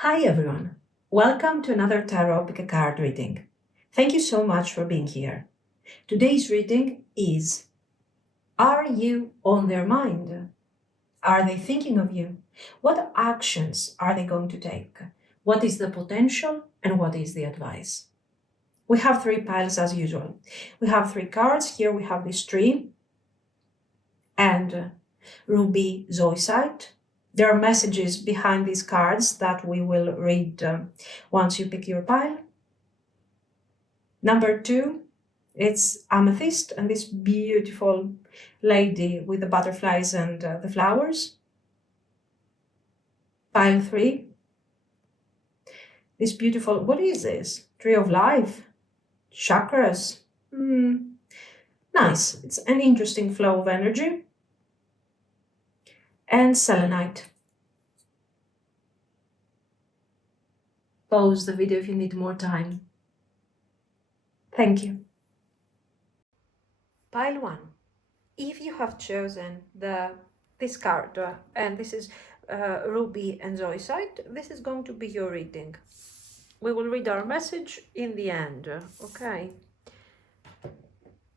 Hi everyone, welcome to another Tarot Pick a Card reading. Thank you so much for being here. Today's reading is Are you on their mind? Are they thinking of you? What actions are they going to take? What is the potential and what is the advice? We have three piles as usual. We have three cards. Here we have this tree and ruby zoisite. There are messages behind these cards that we will read once you pick your pile. Number two, it's Amethyst and this beautiful lady with the butterflies and the flowers. Pile three, this beautiful, what is this? Tree of life, chakras. Nice, it's an interesting flow of energy. And selenite. Pause the video if you need more time. Thank you. Pile 1. If you have chosen this card, and this is Ruby and Zoisite, this is going to be your reading. We will read our message in the end, okay?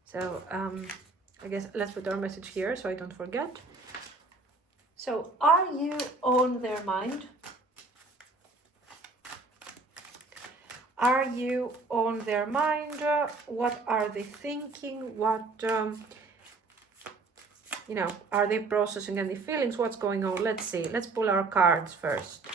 So I guess let's put our message here so I don't forget. So, are you on their mind? Are you on their mind? What are they thinking? What, are they processing any feelings? What's going on? Let's see. Let's pull our cards first.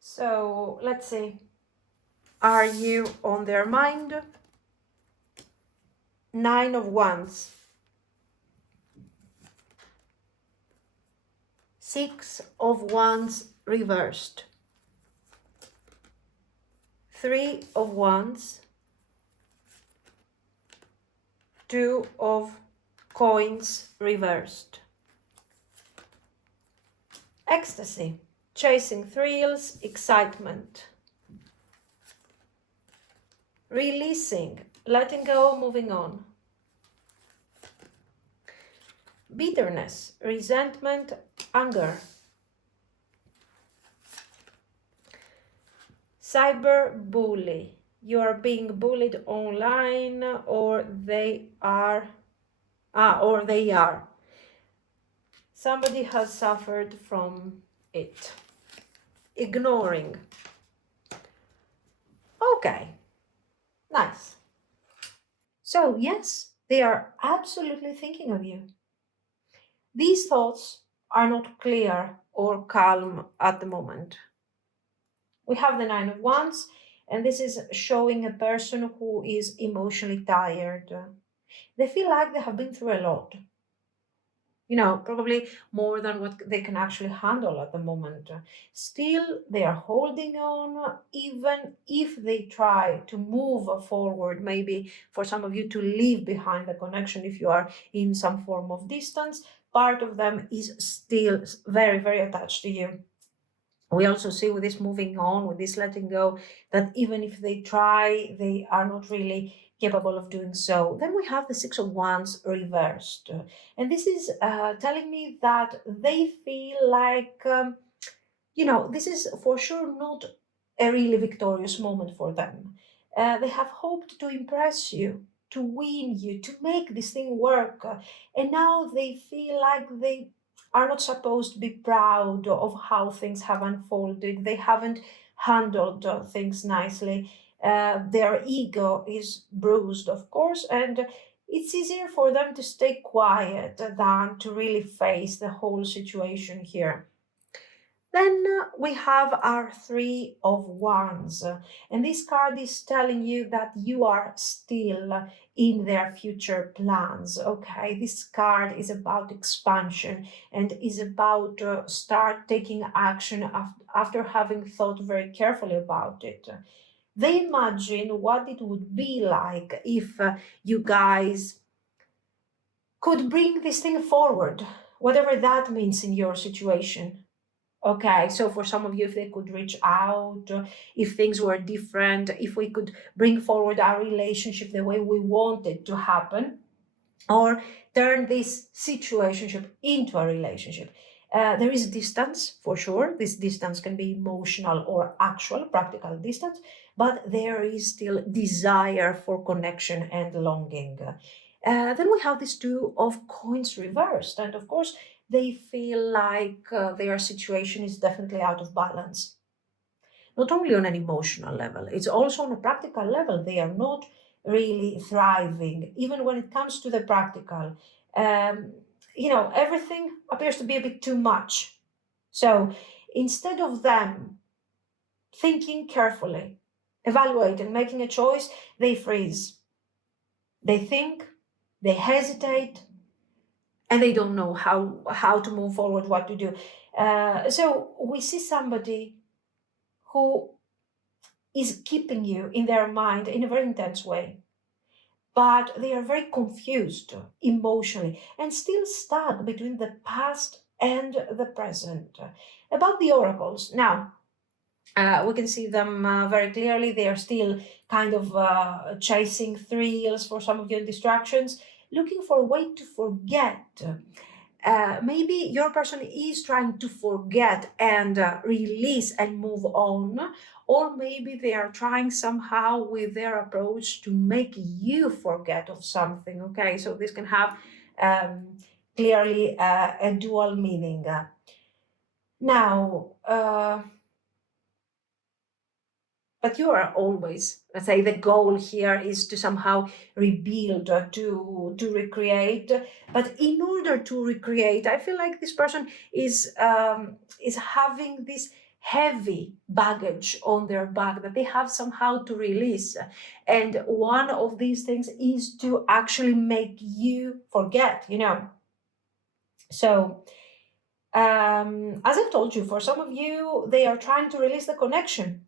So let's see. Are you on their mind? 9 of Wands. 6 of Wands reversed. 3 of Wands. 2 of Coins reversed. Ecstasy. Chasing thrills, excitement. Releasing, letting go, moving on. Bitterness, resentment, anger. Cyberbully. You are being bullied online or they are. Somebody has suffered from it. Ignoring. Okay, nice. So yes, they are absolutely thinking of you. These thoughts are not clear or calm at the moment. We have the 9 of Wands, and this is showing a person who is emotionally tired. They feel like they have been through a lot. Probably more than what they can actually handle at the moment. Still, they are holding on, even if they try to move forward, maybe for some of you to leave behind the connection if you are in some form of distance. Part of them is still very, very attached to you. We also see with this moving on, with this letting go, that even if they try, they are not really capable of doing so. Then we have the 6 of Wands reversed. And this is telling me that they feel like, this is for sure not a really victorious moment for them. They have hoped to impress you, to win you, to make this thing work. And now they feel like they are not supposed to be proud of how things have unfolded. They haven't handled things nicely. Their ego is bruised, of course, and it's easier for them to stay quiet than to really face the whole situation here. Then we have our Three of Wands, and this card is telling you that you are still in their future plans. Okay, this card is about expansion and is about start taking action after having thought very carefully about it. They imagine what it would be like if you guys could bring this thing forward, whatever that means in your situation. Okay, so for some of you, if they could reach out, if things were different, if we could bring forward our relationship the way we want it to happen, or turn this situationship into a relationship. There is distance for sure. This distance can be emotional or actual, practical distance, but there is still desire for connection and longing. Then we have these Two of Coins reversed, and of course, they feel like their situation is definitely out of balance. Not only on an emotional level, it's also on a practical level. They are not really thriving, even when it comes to the practical. Um, Everything appears to be a bit too much. So instead of them thinking carefully, evaluating, making a choice, they freeze. They think, they hesitate, and they don't know how to move forward, what to do. So we see somebody who is keeping you in their mind in a very intense way, but they are very confused emotionally and still stuck between the past and the present. About the oracles now, we can see them very clearly. They are still kind of chasing thrills, for some of your distractions, looking for a way to forget. Maybe your person is trying to forget and release and move on, or maybe they are trying somehow with their approach to make you forget of something. Okay, so this can have um, clearly a dual meaning. Now, but you are always, let's say, the goal here is to somehow rebuild, to recreate. But in order to recreate, I feel like this person is having this heavy baggage on their back that they have somehow to release, and one of these things is to actually make you forget, so as I've told you, for some of you they are trying to release the connection,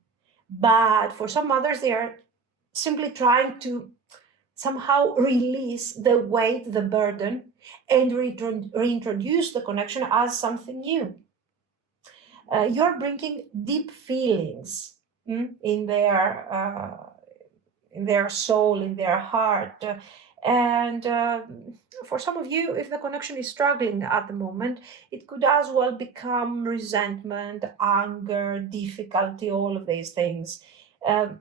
but for some others, they are simply trying to somehow release the weight, the burden, and reintroduce the connection as something new. You're bringing deep feelings in their soul, in their heart. And for some of you, if the connection is struggling at the moment, it could as well become resentment, anger, difficulty, all of these things. Um,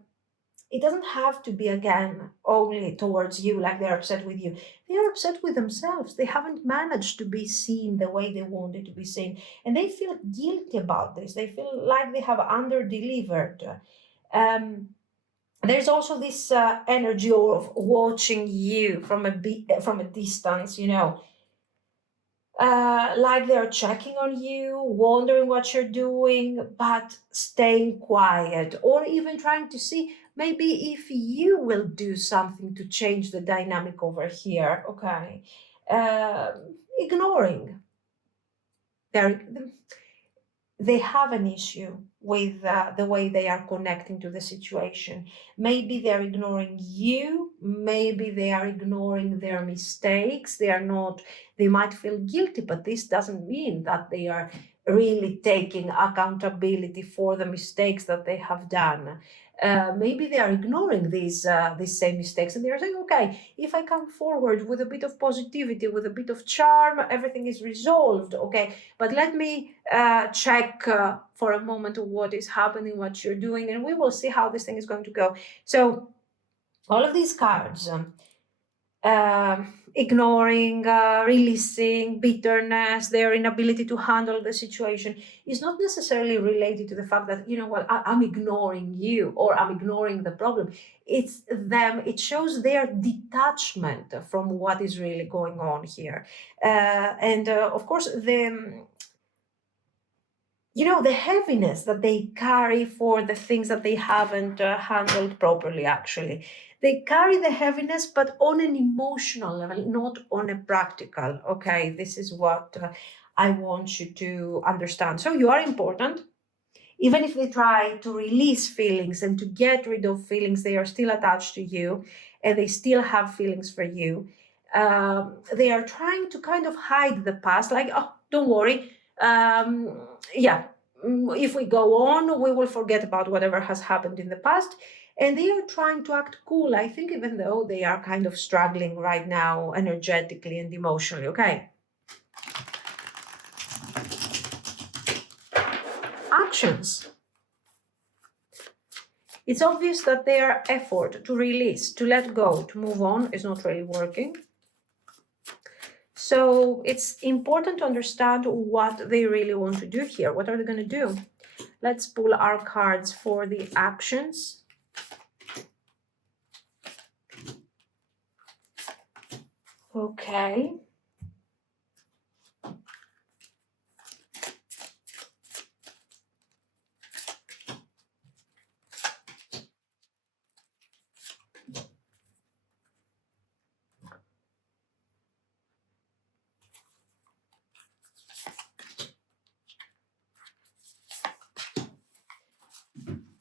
it doesn't have to be again only towards you, like they're upset with you. They are upset with themselves. They haven't managed to be seen the way they wanted to be seen, and they feel guilty about this. They feel like they have under delivered. um, there's also this energy of watching you from from a distance, like they're checking on you, wondering what you're doing, but staying quiet, or even trying to see maybe if you will do something to change the dynamic over here. Okay, ignoring. They're they have an issue with the way they are connecting to the situation. Maybe they're ignoring you, maybe they are ignoring their mistakes. They might feel guilty, but this doesn't mean that they are really taking accountability for the mistakes that they have done. Maybe they are ignoring these same mistakes, and they are saying, okay, if I come forward with a bit of positivity, with a bit of charm, everything is resolved. Okay, but let me check for a moment what is happening, what you're doing, and we will see how this thing is going to go. So all of these cards, ignoring, releasing, bitterness, their inability to handle the situation is not necessarily related to the fact that, I'm ignoring you or I'm ignoring the problem. It's them, it shows their detachment from what is really going on here. And of course, the heaviness that they carry for the things that they haven't handled properly, actually. They carry the heaviness, but on an emotional level, not on a practical. Okay, this is what I want you to understand. So you are important. Even if they try to release feelings and to get rid of feelings, they are still attached to you and they still have feelings for you. They are trying to kind of hide the past, like, oh, don't worry. Yeah, if we go on, we will forget about whatever has happened in the past. And they are trying to act cool, I think, even though they are kind of struggling right now energetically and emotionally. Okay. Actions. It's obvious that their effort to release, to let go, to move on is not really working. So it's important to understand what they really want to do here. What are they going to do? Let's pull our cards for the actions. Okay.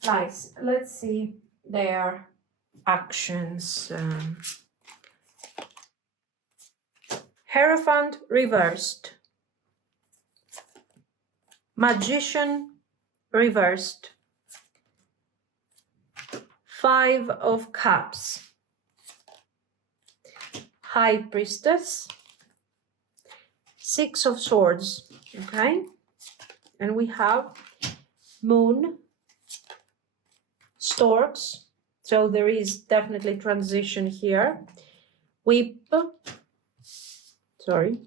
Nice. Let's see their actions. Hierophant reversed. Magician reversed. 5 of Cups. High Priestess. 6 of Swords. Okay. And we have Moon. Storks. So there is definitely transition here. Whip. Sorry.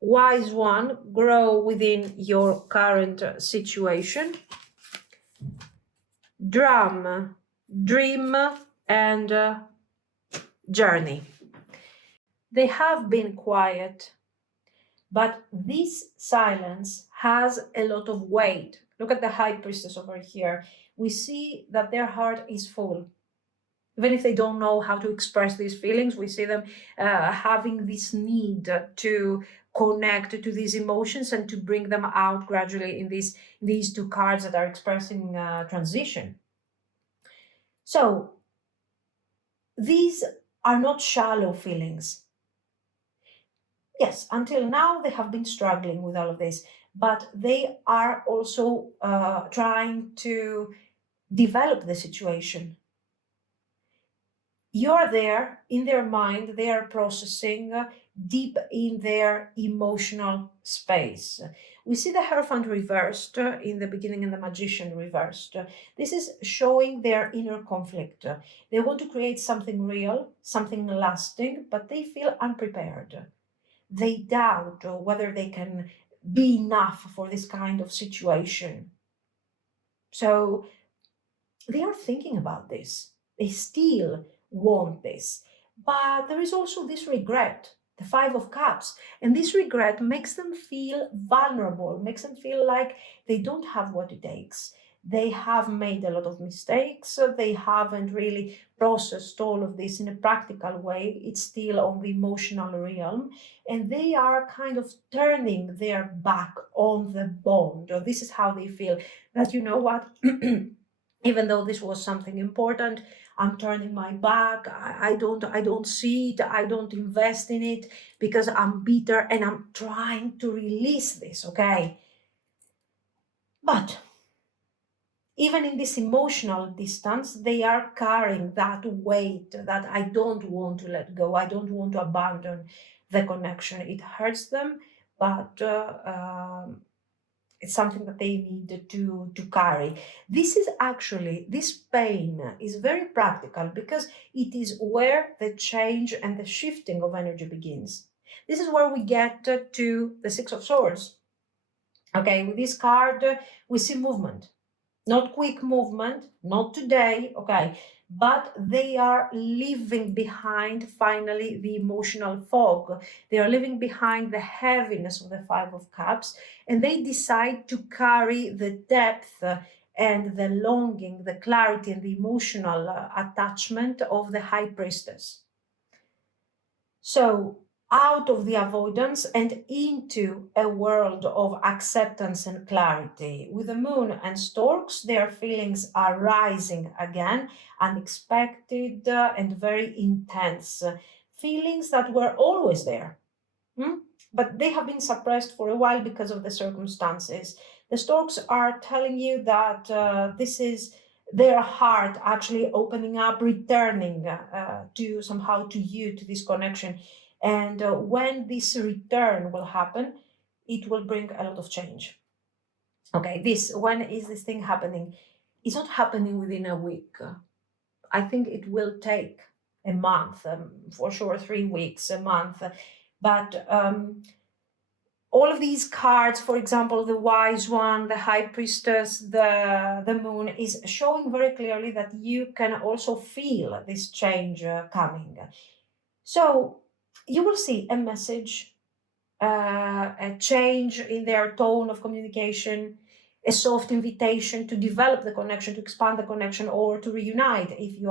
Wise one, grow within your current situation. Drum, dream, and journey. They have been quiet, but this silence has a lot of weight. Look at the High Priestess over here. We see that their heart is full. Even if they don't know how to express these feelings, we see them having this need to connect to these emotions and to bring them out gradually in these 2 cards that are expressing transition. So these are not shallow feelings. Yes, until now they have been struggling with all of this, but they are also trying to develop the situation. You're there in their mind, they are processing deep in their emotional space. We see the Hierophant reversed in the beginning and the Magician reversed. This is showing their inner conflict. They want to create something real, something lasting, but they feel unprepared. They doubt whether they can be enough for this kind of situation. So they are thinking about this. They still want this. But there is also this regret, the 5 of Cups. And this regret makes them feel vulnerable, makes them feel like they don't have what it takes. They have made a lot of mistakes. They haven't really processed all of this in a practical way. It's still on the emotional realm. And they are kind of turning their back on the bond. Or this is how they feel that, you know what? Even though this was something important, I'm turning my back. I don't see it. I don't invest in it because I'm bitter and I'm trying to release this. Okay. But even in this emotional distance, they are carrying that weight that I don't want to let go. I don't want to abandon the connection. It hurts them, but it's something that they need to carry. This pain is very practical because it is where the change and the shifting of energy begins. This is where we get to the 6 of Swords. Okay, with this card, we see movement. Not quick movement, not today, okay, but they are leaving behind finally the emotional fog. They are leaving behind the heaviness of the Five of Cups, and they decide to carry the depth and the longing, the clarity, and the emotional attachment of the High Priestess. So, out of the avoidance and into a world of acceptance and clarity. With the moon and storks, their feelings are rising again, unexpected and very intense. Feelings that were always there. But they have been suppressed for a while because of the circumstances. The storks are telling you that this is their heart actually opening up, returning to somehow to you, to this connection. And when this return will happen, it will bring a lot of change. Okay, when is this thing happening? It's not happening within a week. I think it will take a month, for sure, 3 weeks, a month. But all of these cards, for example, the Wise One, the High Priestess, the Moon, is showing very clearly that you can also feel this change coming. So you will see a message, a change in their tone of communication, a soft invitation to develop the connection, to expand the connection, or to reunite if you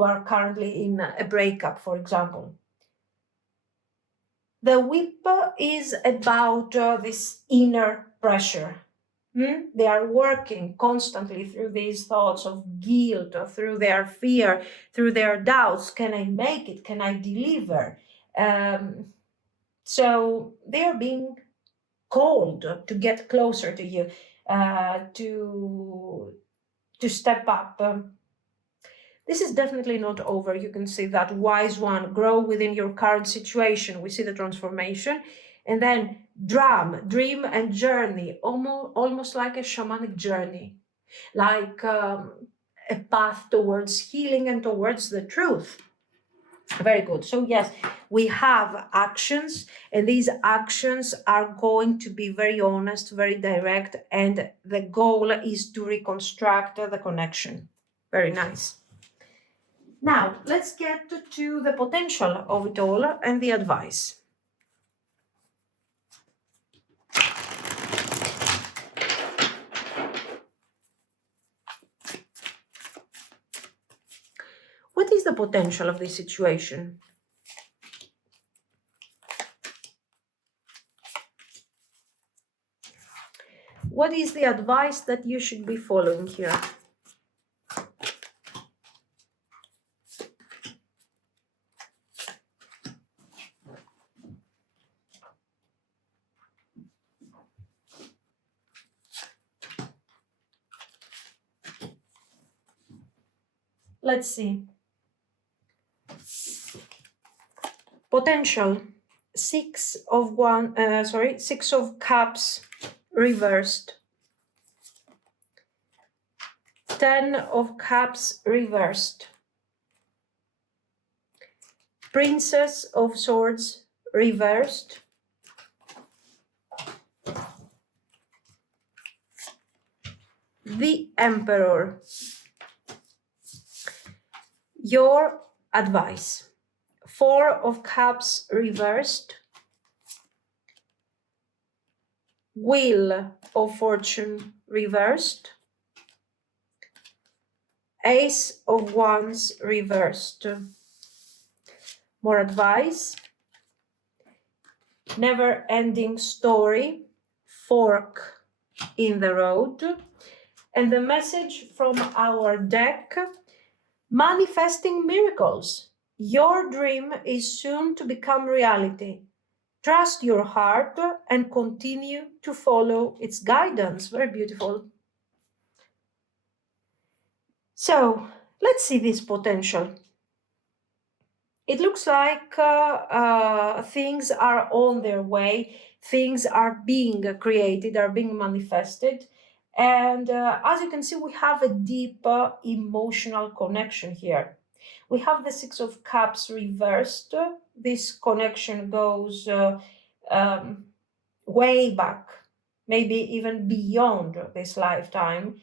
are currently in a breakup, for example. The whip is about this inner pressure. They are working constantly through these thoughts of guilt, or through their fear, through their doubts. Can I make it? Can I deliver? So they are being called to get closer to you, to step up. This is definitely not over. You can see that Wise One, grow within your current situation. We see the transformation. And then dream and journey, almost like a shamanic journey, like a path towards healing and towards the truth. Very good. So yes, we have actions, and these actions are going to be very honest, very direct, and the goal is to reconstruct the connection. Very nice. Now, let's get to the potential of it all and the advice. What is the potential of this situation? What is the advice that you should be following here? Let's see. Potential. Six of Cups reversed. 10 of Cups reversed. Princess of Swords reversed. The Emperor. Your advice. 4 of Cups reversed. Wheel of Fortune reversed. Ace of Wands reversed. More advice. Never-ending story. Fork in the road. And the message from our deck: manifesting miracles. Your dream is soon to become reality. Trust your heart and continue to follow its guidance. Very beautiful. So let's see this potential. It looks like things are on their way, things are being created, are being manifested. And as you can see, we have a deep emotional connection here. We have the Six of Cups reversed. This connection goes way back, maybe even beyond this lifetime.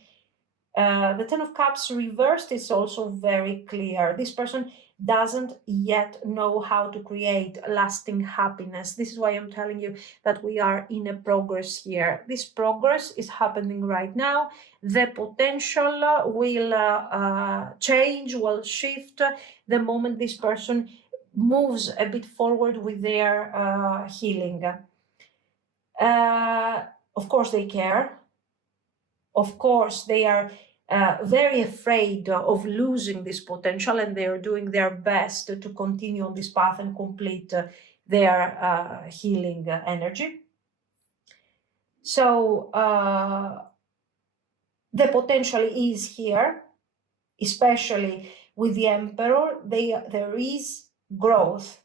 The Ten of Cups reversed is also very clear. This person doesn't yet know how to create lasting happiness. This is why I'm telling you that we are in a progress here. This progress is happening right now. The potential will change, will shift the moment this person moves a bit forward with their healing. Of course, they care. Of course, they are very afraid of losing this potential, and they are doing their best to continue on this path and complete their healing energy. So the potential is here, especially with the Emperor. There is growth.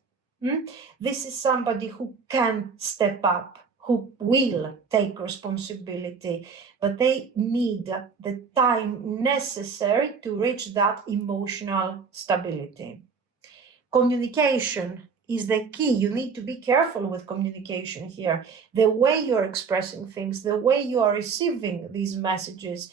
This is somebody who can step up, who will take responsibility, but they need the time necessary to reach that emotional stability. Communication is the key. You need to be careful with communication here. The way you're expressing things, the way you are receiving these messages,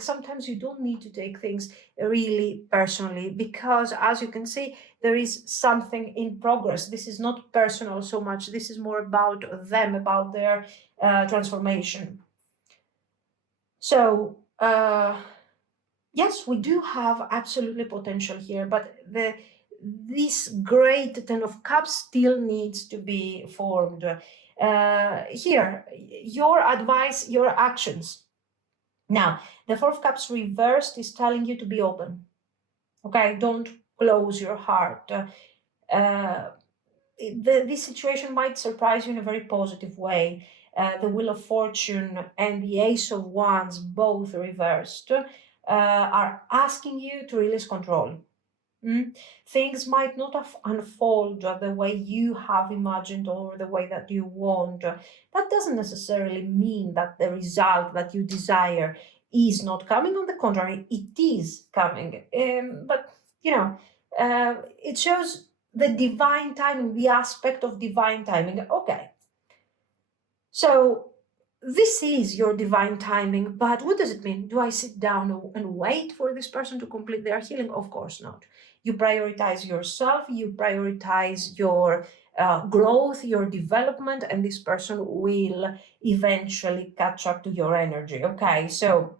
sometimes you don't need to take things really personally, because as you can see, there is something in progress. This is not personal so much. This is more about them, about their transformation. So, yes, we do have absolutely potential here, but this great Ten of Cups still needs to be formed. Here, your advice, your actions. Now, the Four of Cups reversed is telling you to be open. Okay, don't close your heart. This situation might surprise you in a very positive way. The Wheel of Fortune and the Ace of Wands, both reversed, are asking you to release control. Things might not have unfold the way you have imagined or the way that you want. That doesn't necessarily mean that the result that you desire is not coming. On the contrary, it is coming. But, it shows the divine timing, the aspect of divine timing. Okay. So this is your divine timing, but what does it mean? Do I sit down and wait for this person to complete their healing? Of course not. You prioritize yourself, you prioritize your growth, your development, and this person will eventually catch up to your energy. Okay, so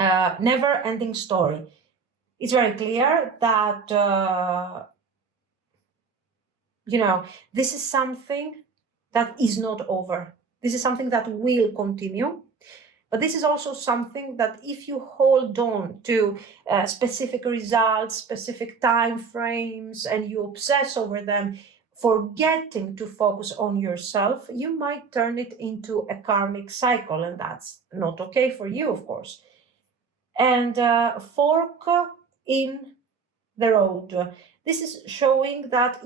never-ending story. It's very clear that, this is something that is not over. This is something that will continue. But this is also something that if you hold on to specific results, specific time frames, and you obsess over them, forgetting to focus on yourself, you might turn it into a karmic cycle, and that's not okay for you, of course. And fork in the road. This is showing that,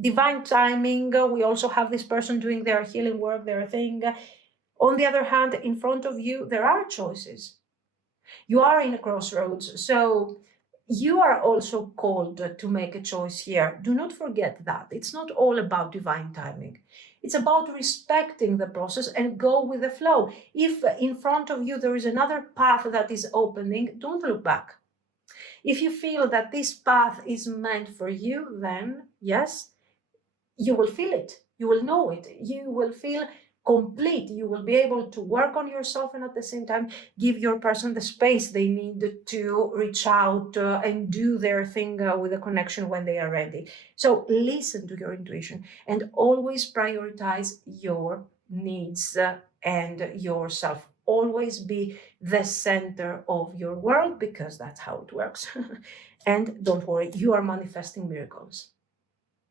divine timing. We also have this person doing their healing work, their thing. On the other hand, in front of you, there are choices. You are in a crossroads, so you are also called to make a choice here. Do not forget that. It's not all about divine timing. It's about respecting the process and go with the flow. If in front of you there is another path that is opening, don't look back. If you feel that this path is meant for you, then yes, you will feel it. You will know it. You will feel complete. You will be able to work on yourself and at the same time give your person the space they need to reach out and do their thing with a connection when they are ready. So listen to your intuition and always prioritize your needs and yourself. Always be the center of your world, because that's how it works. And don't worry, you are manifesting miracles.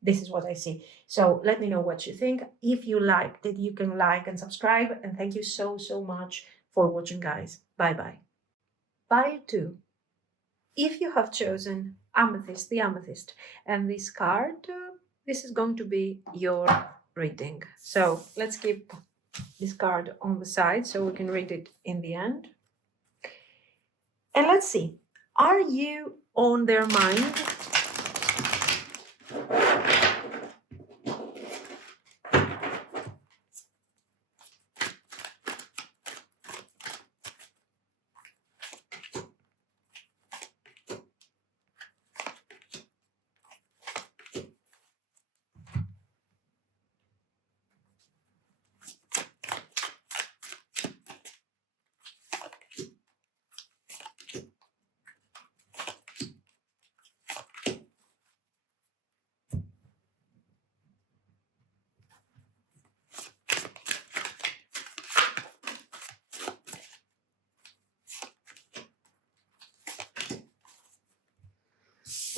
This is what I see. So let me know what you think. If you liked it, you can like and subscribe. And thank you so, so much for watching, guys. Bye-bye. Pile 2. If you have chosen Amethyst, the Amethyst, and this card, this is going to be your reading. So let's keep this card on the side so we can read it in the end. And let's see. Are you on their mind?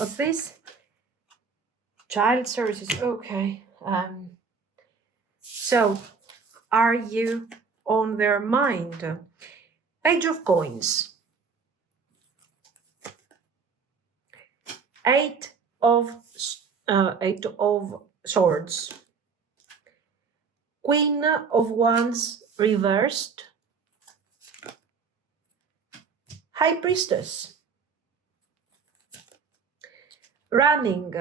What's this? Child services. Okay. So, are you on their mind? Page of Coins. Eight of Swords. Queen of Wands reversed. High Priestess. Running,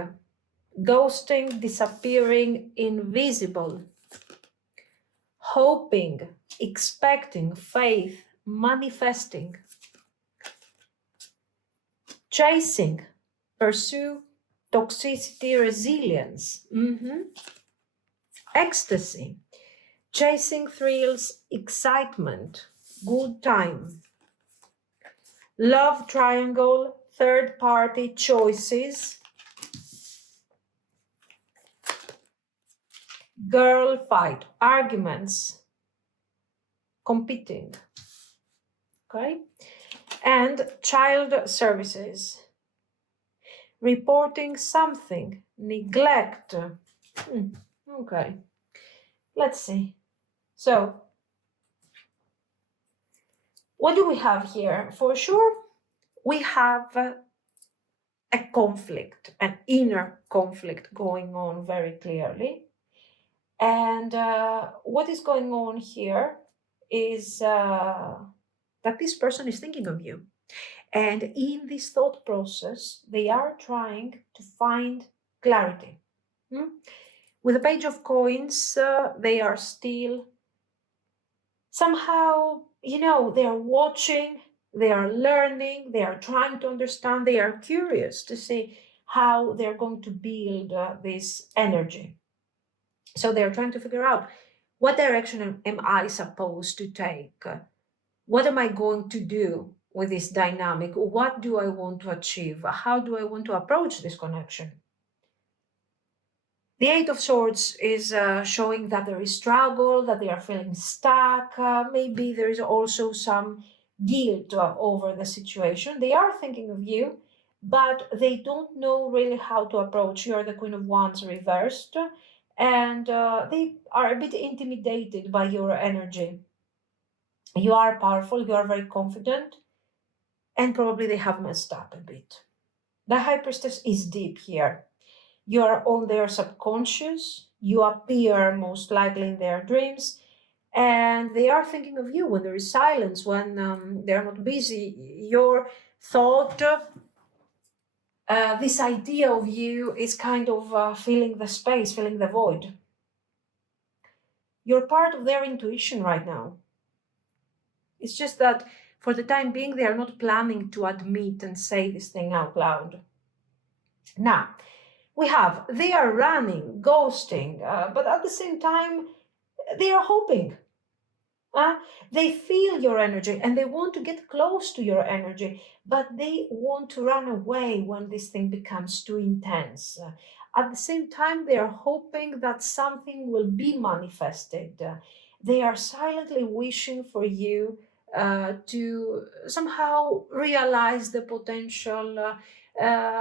ghosting, disappearing, invisible. Hoping, expecting, faith, manifesting. Chasing, pursue, toxicity, resilience. Ecstasy, chasing thrills, excitement, good time. Love triangle, third party choices. Girl fight, arguments, competing. Okay? And child services, reporting something, neglect. Okay, let's see. So, what do we have here? For sure, we have a conflict, an inner conflict going on very clearly. And what is going on here is that this person is thinking of you. And in this thought process, they are trying to find clarity. With a Page of Coins, they are still somehow, they are watching, they are learning, they are trying to understand, they are curious to see how they're going to build this energy. So they're trying to figure out, what direction am I supposed to take? What am I going to do with this dynamic? What do I want to achieve? How do I want to approach this connection? The Eight of Swords is showing that there is struggle, that they are feeling stuck. Maybe there is also some guilt over the situation. They are thinking of you, but they don't know really how to approach. You're the Queen of Wands reversed, and they are a bit intimidated by your energy. You are powerful, you are very confident, and probably they have messed up a bit. The High Priestess is deep here. You are on their subconscious, you appear most likely in their dreams, and they are thinking of you when there is silence, when they're not busy. Your thought, this idea of you is kind of filling the space, filling the void. You're part of their intuition right now. It's just that for the time being, they are not planning to admit and say this thing out loud. Now, they are running, ghosting, but at the same time, they are hoping. They feel your energy and they want to get close to your energy, but they want to run away when this thing becomes too intense. At the same time, they are hoping that something will be manifested. They are silently wishing for you to somehow realize the potential,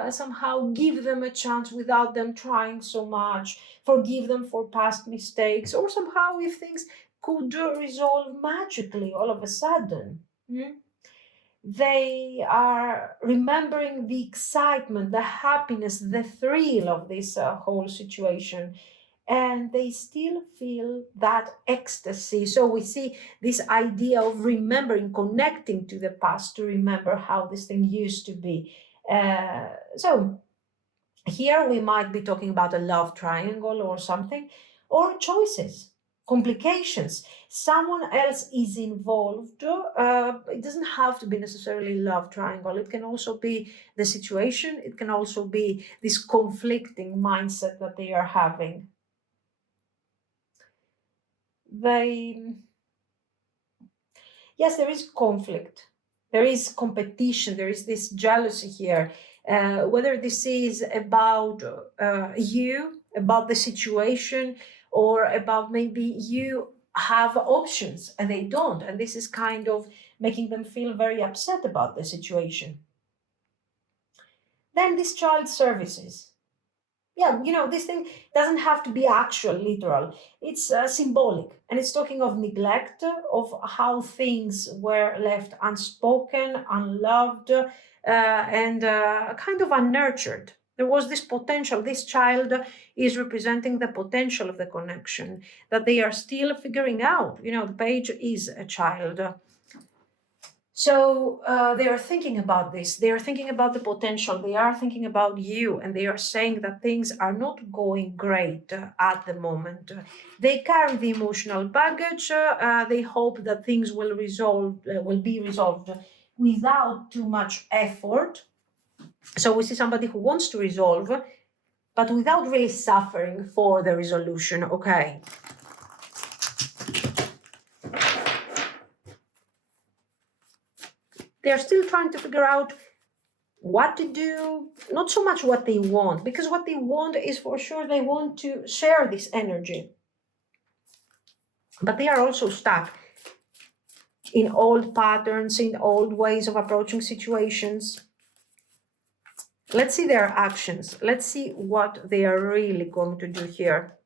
somehow give them a chance without them trying so much, forgive them for past mistakes, or somehow if things could resolve magically all of a sudden. They are remembering the excitement, the happiness, the thrill of this whole situation, and they still feel that ecstasy. So we see this idea of remembering, connecting to the past to remember how this thing used to be. So here we might be talking about a love triangle or something, or choices, complications. Someone else is involved. It doesn't have to be necessarily love triangle. It can also be the situation. It can also be this conflicting mindset that they are having. Yes, there is conflict. There is competition. There is this jealousy here. Whether this is about you, about the situation, or about maybe you have options and they don't. And this is kind of making them feel very upset about the situation. Then this child services. Yeah, this thing doesn't have to be actual, literal. It's symbolic. And it's talking of neglect, of how things were left unspoken, unloved, and kind of unnurtured. There was this potential. This child is representing the potential of the connection that they are still figuring out. The page is a child. So they are thinking about this. They are thinking about the potential. They are thinking about you, and they are saying that things are not going great at the moment. They carry the emotional baggage. They hope that things will be resolved without too much effort. So we see somebody who wants to resolve, but without really suffering for the resolution. Okay. They're still trying to figure out what to do, not so much what they want, because what they want is for sure they want to share this energy. But they are also stuck in old patterns, in old ways of approaching situations. Let's see their actions. Let's see what they are really going to do here.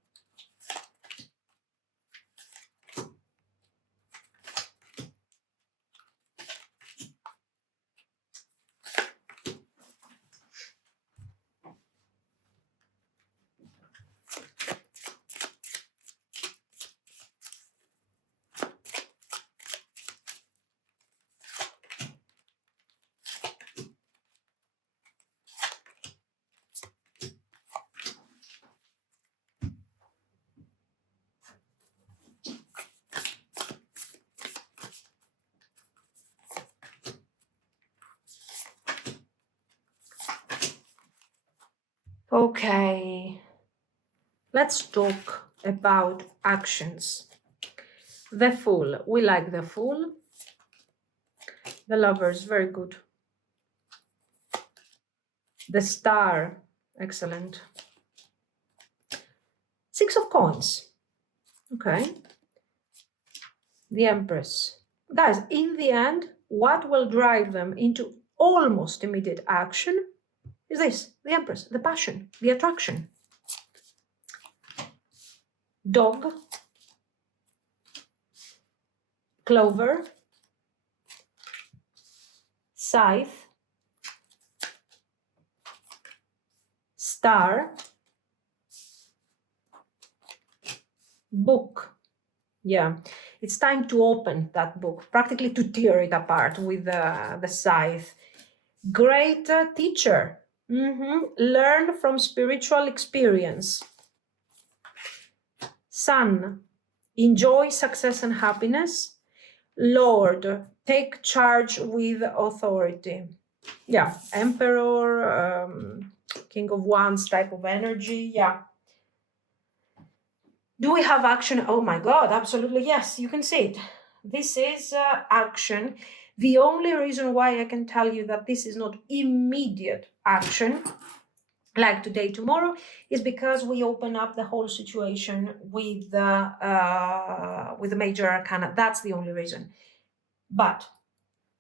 Okay, let's talk about actions. The Fool. We like the Fool. The Lovers, very good. The Star, excellent. Six of Coins. Okay. The Empress. Guys, in the end, what will drive them into almost immediate action is this, the Empress, the passion, the attraction. Dog, Clover, Scythe, Star, Book. Yeah, it's time to open that book, practically to tear it apart with the Scythe. Great teacher. Learn from spiritual experience. Sun, enjoy success and happiness. Lord, take charge with authority. Yeah, Emperor, King of Wands type of energy. Yeah. Do we have action? Oh my God, absolutely yes, you can see it. This is action. The only reason why I can tell you that this is not immediate action, like today, tomorrow, is because we open up the whole situation with the major arcana. That's the only reason. But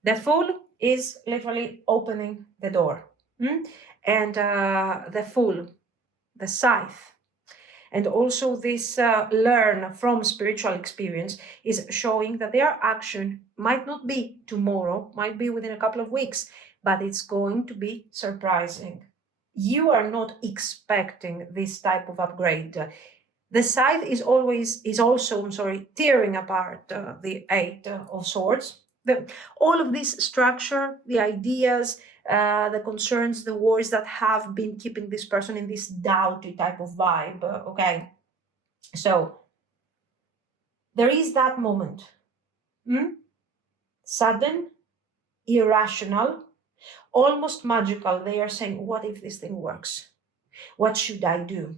the Fool is literally opening the door. And the Fool, the Scythe, and also this learn from spiritual experience is showing that their action might not be tomorrow, might be within a couple of weeks, but it's going to be surprising. You are not expecting this type of upgrade. The Scythe is also tearing apart the Eight of Swords. All of this structure, the ideas, the concerns, the worries that have been keeping this person in this doubty type of vibe. Okay, so there is that moment. Sudden, irrational, almost magical. They are saying, what if this thing works? What should I do?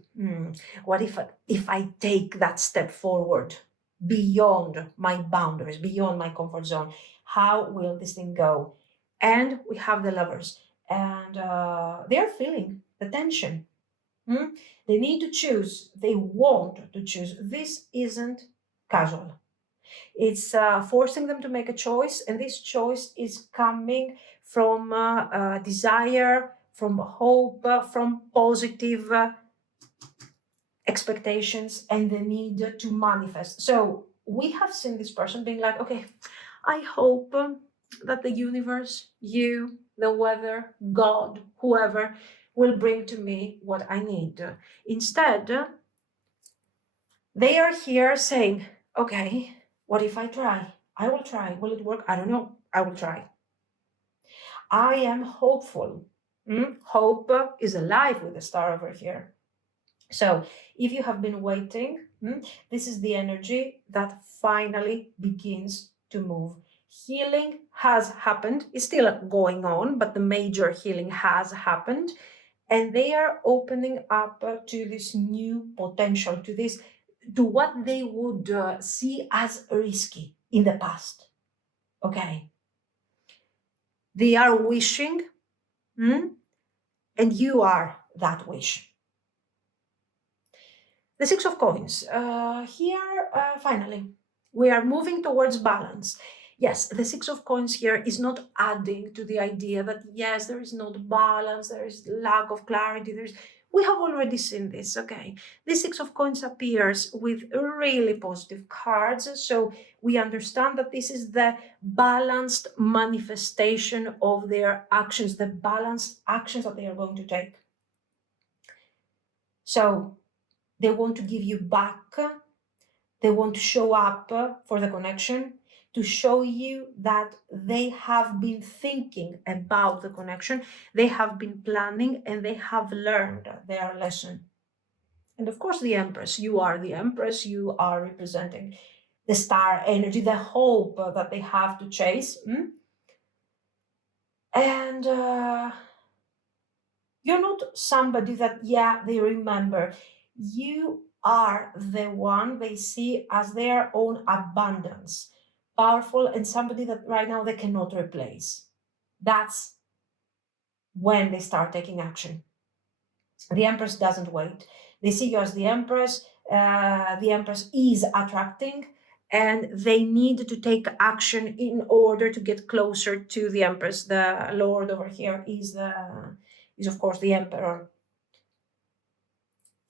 What if I take that step forward beyond my boundaries, beyond my comfort zone? How will this thing go? And we have the Lovers, and they're feeling the tension. They need to choose. They want to choose. This isn't casual. It's forcing them to make a choice, and this choice is coming from desire, from hope, from positive expectations, and the need to manifest. So we have seen this person being like, okay, I hope that the universe, you, the weather, God, whoever, will bring to me what I need. Instead, they are here saying, okay, what if I try? I will try. Will it work? I don't know. I will try. I am hopeful. Hope is alive with the star over here. So if you have been waiting, this is the energy that finally begins to move. Healing has happened. It's still going on, but the major healing has happened. And they are opening up to this new potential, to what they would see as risky in the past. Okay. They are wishing, and you are that wish. The Six of Coins. Here, finally, we are moving towards balance. Yes, the Six of Coins here is not adding to the idea that, yes, there is not balance, there is lack of clarity. We have already seen this, okay? The Six of Coins appears with really positive cards, so we understand that this is the balanced manifestation of their actions, the balanced actions that they are going to take. So they want to give you back. They want to show up for the connection, to show you that they have been thinking about the connection, they have been planning, and they have learned their lesson. And of course, the Empress, you are the Empress, you are representing the star energy, the hope that they have to chase. And you're not somebody that, they remember. You are the one they see as their own abundance, powerful, and somebody that right now they cannot replace. That's when they start taking action. The Empress doesn't wait. They see you as the Empress. The Empress is attracting, and they need to take action in order to get closer to the Empress. The Lord over here is of course the Emperor.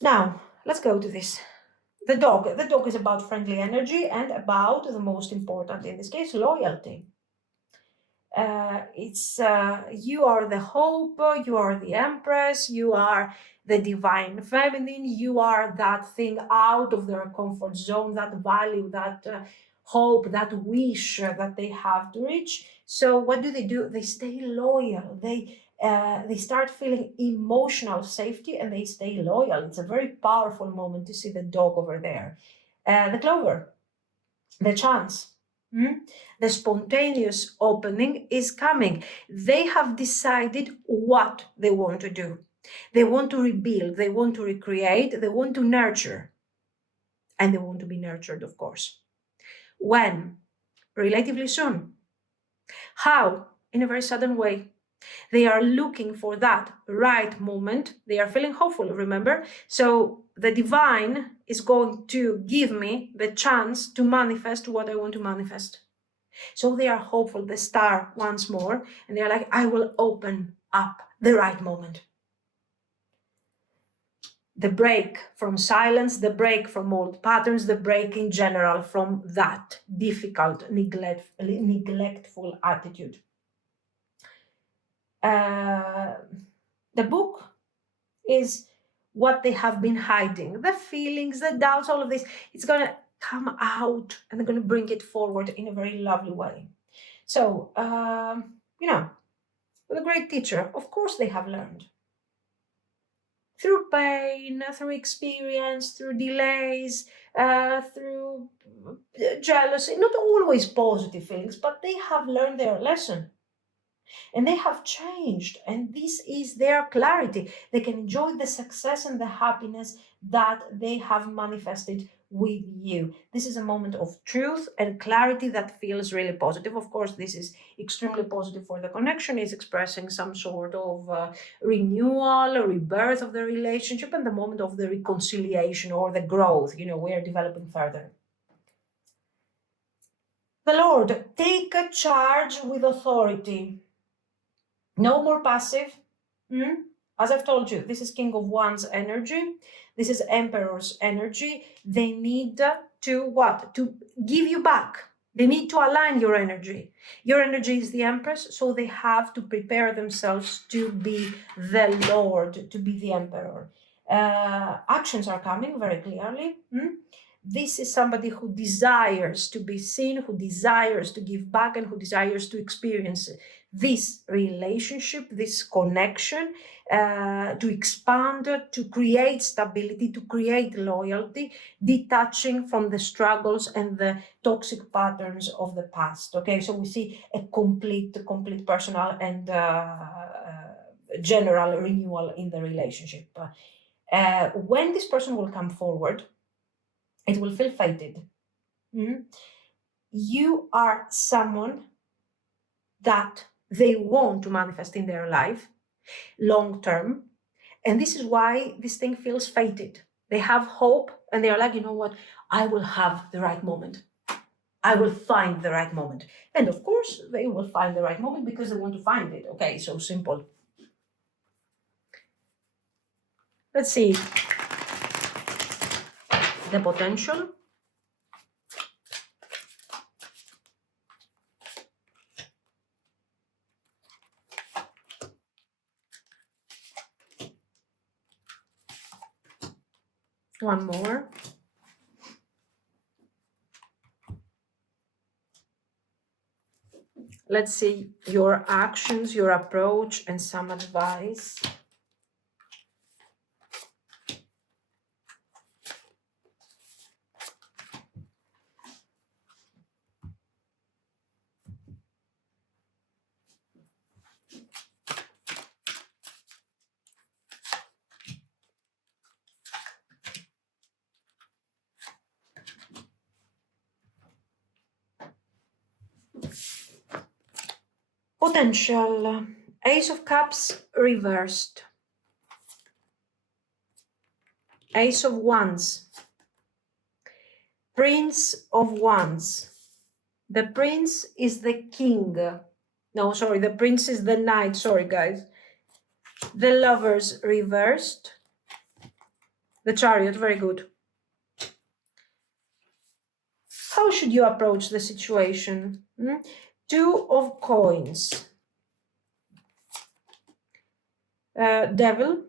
Now, let's go to this. The dog. The dog is about friendly energy and about the most important in this case, loyalty. You are the hope, you are the Empress, you are the divine feminine, you are that thing out of their comfort zone, that value, that hope, that wish that they have to reach. So what do? They stay loyal. They start feeling emotional safety and they stay loyal. It's a very powerful moment to see the dog over there. The clover, the chance. The spontaneous opening is coming. They have decided what they want to do. They want to rebuild, they want to recreate, they want to nurture. And they want to be nurtured, of course. When? Relatively soon. How? In a very sudden way. They are looking for that right moment. They are feeling hopeful, remember? So the divine is going to give me the chance to manifest what I want to manifest. So they are hopeful, the star once more, and they're like, I will open up the right moment. The break from silence, the break from old patterns, the break in general from that difficult, neglectful attitude. The book is what they have been hiding, the feelings, the doubts, all of this. It's going to come out and they're going to bring it forward in a very lovely way. So, with a great teacher, of course they have learned. Through pain, through experience, through delays, through jealousy, not always positive feelings, but they have learned their lesson. And they have changed, and this is their clarity. They can enjoy the success and the happiness that they have manifested with you. This is a moment of truth and clarity that feels really positive. Of course, this is extremely positive for the connection. It's expressing some sort of renewal, rebirth of the relationship, and the moment of the reconciliation or the growth. We are developing further. The Lord, take a charge with authority. No more passive. As I've told you, this is King of Wands energy. This is Emperor's energy. They need to what? To give you back. They need to align your energy. Your energy is the Empress, so they have to prepare themselves to be the Lord, to be the Emperor. Actions are coming very clearly. This is somebody who desires to be seen, who desires to give back, and who desires to experience this relationship, this connection, to expand, to create stability, to create loyalty, detaching from the struggles and the toxic patterns of the past. Okay, so we see a complete personal and general renewal in the relationship. When this person will come forward, it will feel fated. You are someone that they want to manifest in their life long term. And this is why this thing feels fated. They have hope and they are like, you know what? I will have the right moment. I will find the right moment. And of course, they will find the right moment because they want to find it. Okay, so simple. Let's see the potential. One more. Let's see your actions, your approach, and some advice. Potential. Ace of Cups reversed. Ace of Wands. Prince of Wands. The Prince is the King. No, sorry, the Prince is the Knight. Sorry, guys. The Lovers reversed. The Chariot, very good. How should you approach the situation? Two of Coins. Devil.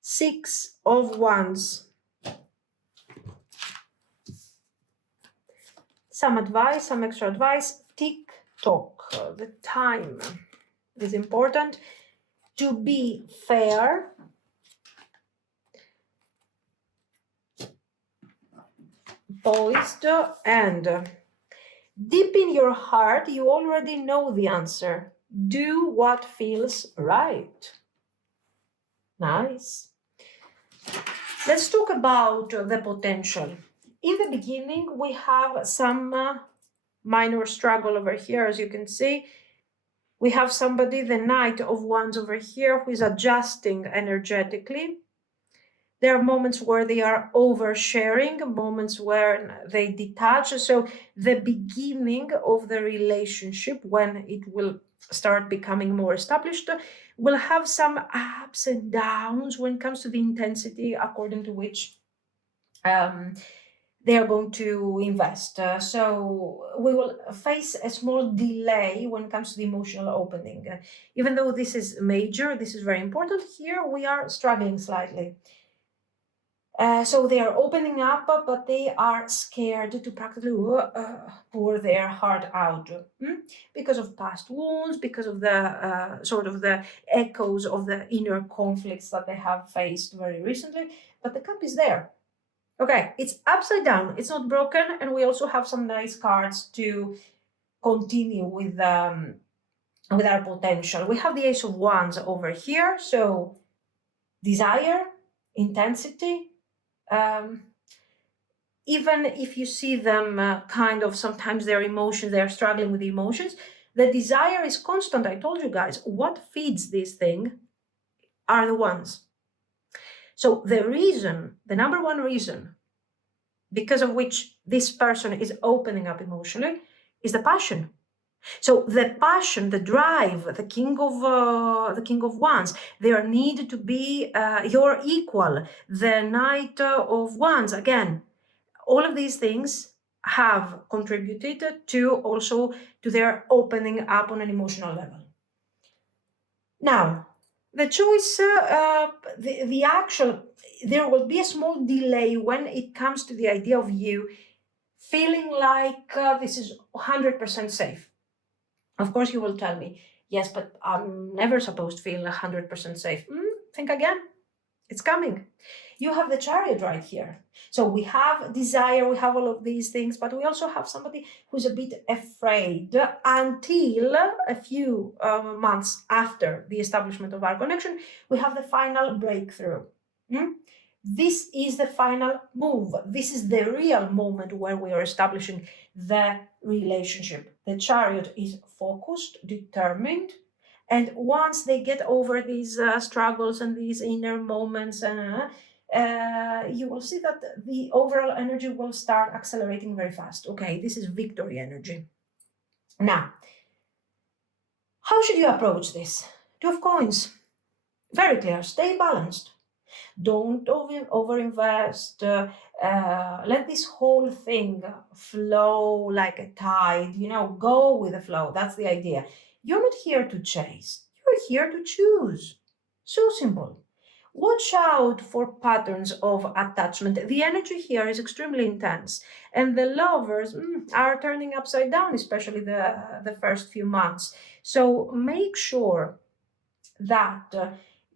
Six of Wands. Some advice, some extra advice. Tick-tock. The time is important. To be fair. Poised, and deep in your heart, you already know the answer. Do what feels right. Nice. Let's talk about the potential. In the beginning, we have some minor struggle over here, as you can see. We have somebody, the Knight of Wands over here, who is adjusting energetically. There are moments where they are oversharing, moments where they detach. So the beginning of the relationship, when it will start becoming more established, will have some ups and downs when it comes to the intensity according to which they are going to invest. So we will face a small delay when it comes to the emotional opening. Even though this is major, this is very important, here we are struggling slightly. So they are opening up, but they are scared to practically pour their heart out because of past wounds, because of the sort of the echoes of the inner conflicts that they have faced very recently. But the cup is there. Okay, it's upside down. It's not broken, and we also have some nice cards to continue with our potential. We have the Ace of Wands over here, so desire, intensity. Even if you see them kind of sometimes their emotions, they are struggling with the emotions, the desire is constant. I told you guys, what feeds this thing are the ones. So the number one reason, because of which this person is opening up emotionally, is the passion. So the passion, the drive, the king of wands, there need to be your equal. The knight of wands, again, all of these things have contributed to also to their opening up on an emotional level. Now, the choice, the actual, there will be a small delay when it comes to the idea of you feeling like this is 100% safe. Of course, you will tell me, yes, but I'm never supposed to feel 100% safe. Think again. It's coming. You have the Chariot right here. So we have desire, we have all of these things, but we also have somebody who's a bit afraid until a few months after the establishment of our connection, we have the final breakthrough. This is the final move. This is the real moment where we are establishing the relationship. The Chariot is focused, determined, and once they get over these struggles and these inner moments, you will see that the overall energy will start accelerating very fast. Okay, this is victory energy. Now, how should you approach this? Two of coins. Very clear. Stay balanced. Don't overinvest. Let this whole thing flow like a tide. Go with the flow. That's the idea. You're not here to chase. You're here to choose. So simple. Watch out for patterns of attachment. The energy here is extremely intense, and the lovers are turning upside down, especially the first few months. So make sure that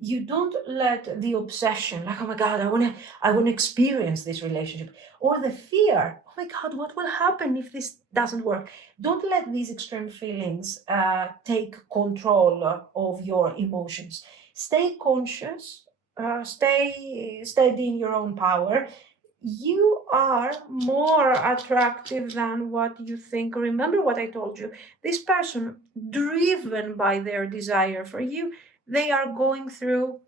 you don't let the obsession, like, oh my God, I want to experience this relationship, or the fear, oh my God, what will happen if this doesn't work? Don't let these extreme feelings take control of your emotions. Stay conscious, stay steady in your own power. You are more attractive than what you think. Remember what I told you. This person, driven by their desire for you, they are going through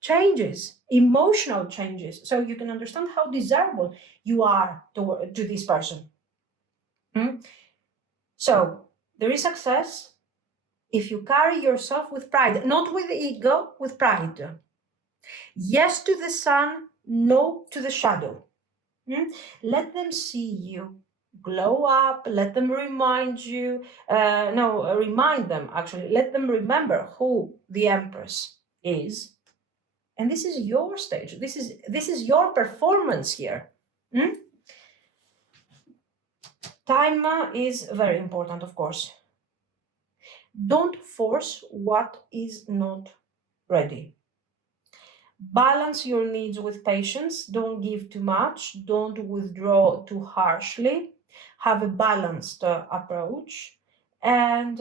changes, emotional changes. So you can understand how desirable you are to this person. So there is success if you carry yourself with pride, not with ego, with pride. Yes to the sun, no to the shadow. Let them see you glow up. Let them remind you. Remind them actually. Let them remember who the Empress is. And this is your stage. This is your performance here. Time is very important, of course. Don't force what is not ready. Balance your needs with patience. Don't give too much. Don't withdraw too harshly. Have a balanced approach. And,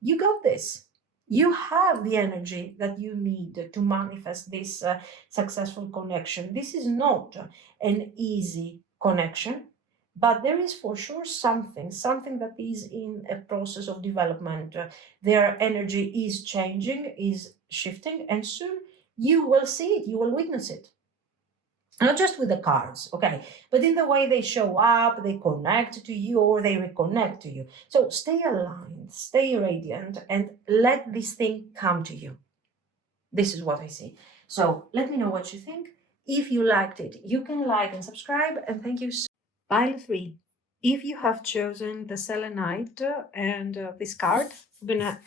you got this. You have the energy that you need to manifest this successful connection. This is not an easy connection, but there is for sure something that is in a process of development. Their energy is changing, is shifting, and soon you will see it, you will witness it. Not just with the cards, okay, but in the way they show up, they connect to you, or they reconnect to you. So stay aligned, stay radiant, and let this thing come to you. This is what I see. So let me know what you think. If you liked it, you can like and subscribe, and thank you. Pile 3. If you have chosen the Selenite and this card, I'm gonna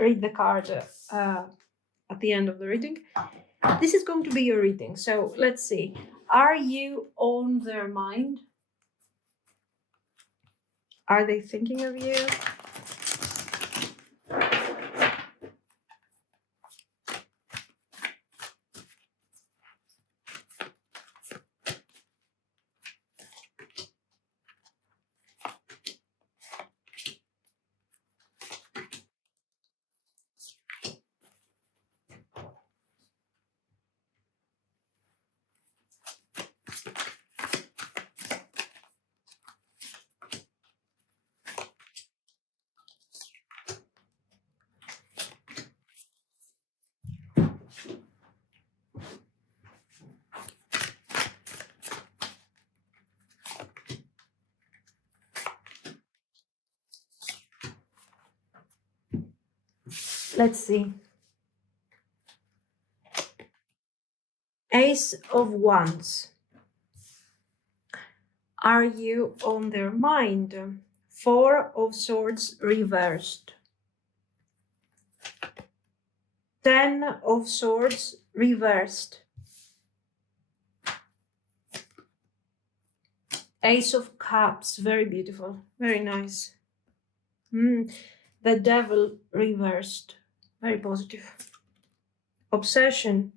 read the card at the end of the reading. This is going to be your reading. So let's see. Are you on their mind? Are they thinking of you? Let's see. Ace of Wands. Are you on their mind? Four of Swords reversed. Ten of Swords reversed. Ace of Cups, very beautiful, very nice. The Devil reversed, very positive. Obsession,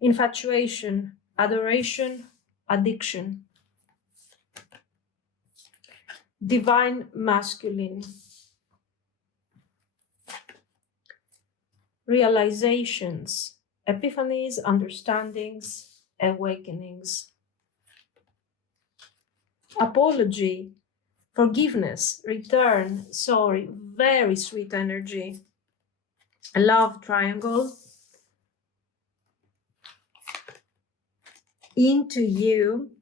infatuation, adoration, addiction. Divine Masculine. Realizations, epiphanies, understandings, awakenings. Apology, forgiveness, return, sorry, very sweet energy. Love triangle. Into you,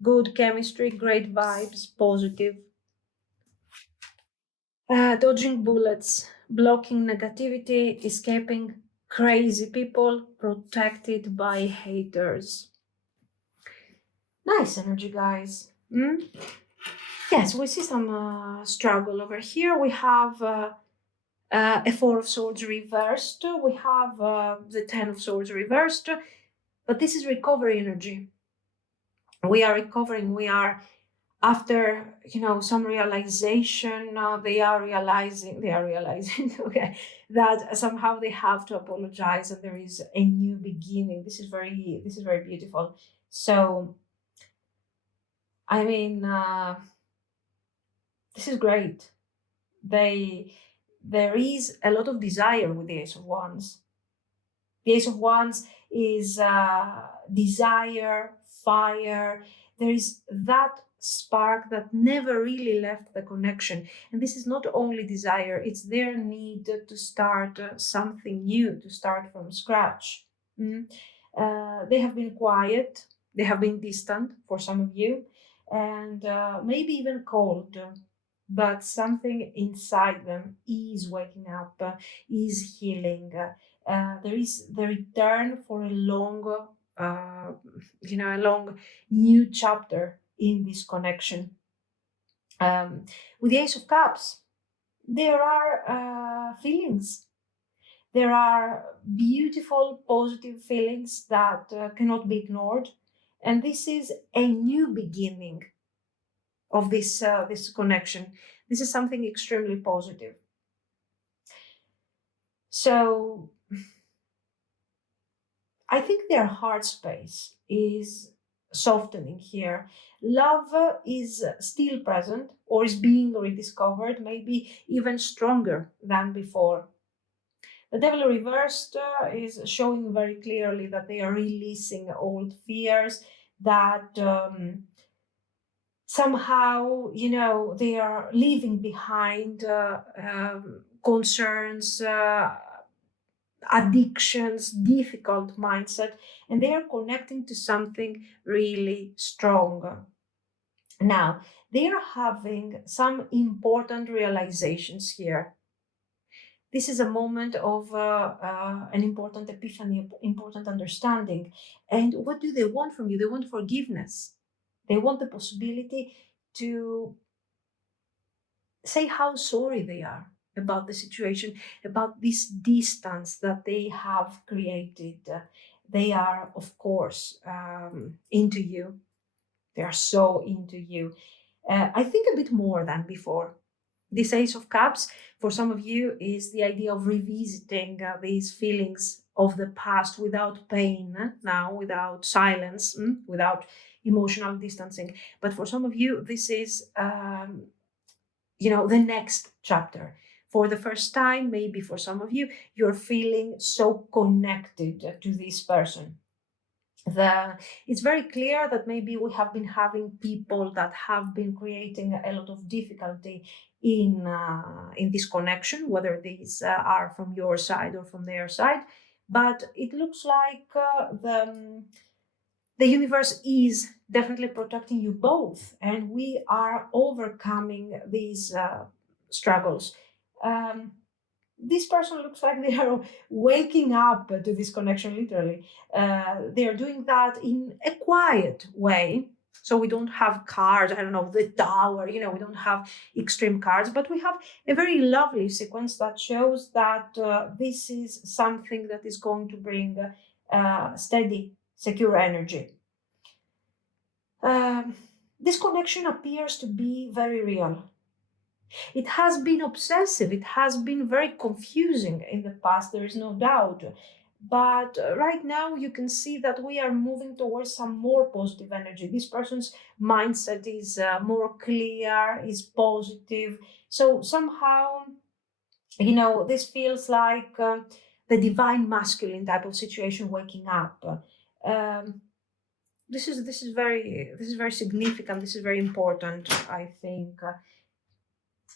good chemistry, great vibes, positive. Dodging bullets, blocking negativity, escaping crazy people, protected by haters. Nice energy, guys. Yes, we see some struggle over here. We have a Four of Swords reversed. We have the Ten of Swords reversed. But this is recovery energy. We are recovering. We are after some realization. They are realizing okay, that somehow they have to apologize, and there is a new beginning. This is very beautiful. So I mean, this is great. There is a lot of desire with the Ace of Wands. The Ace of Wands is desire, fire. There is that spark that never really left the connection. And this is not only desire, it's their need to start something new, to start from scratch. They have been quiet, they have been distant for some of you, and maybe even cold. But something inside them is waking up, is healing. There is the return for a long, a long new chapter in this connection. With the Ace of Cups, there are feelings. There are beautiful, positive feelings that cannot be ignored, and this is a new beginning of this connection. This is something extremely positive. So I think their heart space is softening here. Love is still present or is being rediscovered, maybe even stronger than before. The Devil reversed is showing very clearly that they are releasing old fears, that somehow, they are leaving behind concerns, addictions, difficult mindset, and they are connecting to something really strong. Now, they are having some important realizations here. This is a moment of an important epiphany, important understanding. And what do they want from you? They want forgiveness. They want the possibility to say how sorry they are about the situation, about this distance that they have created. They are, of course, into you. They are so into you. I think a bit more than before. This Ace of Cups, for some of you, is the idea of revisiting these feelings of the past without pain, now, without silence, without emotional distancing. But for some of you, this is the next chapter. For the first time, maybe for some of you, you're feeling so connected to this person. It's very clear that maybe we have been having people that have been creating a lot of difficulty in this connection, whether these are from your side or from their side. But it looks like the universe is definitely protecting you both, and we are overcoming these struggles. Um, this person looks like they are waking up to this connection, literally. They are doing that in a quiet way. So we don't have cards, I don't know, the tower, we don't have extreme cards, but we have a very lovely sequence that shows that this is something that is going to bring steady, secure energy. This connection appears to be very real. It has been obsessive, it has been very confusing in the past, there is no doubt. But right now, you can see that we are moving towards some more positive energy. This person's mindset is more clear, is positive. So somehow, this feels like the divine masculine type of situation waking up. Um, this is very significant. This is very important, I think.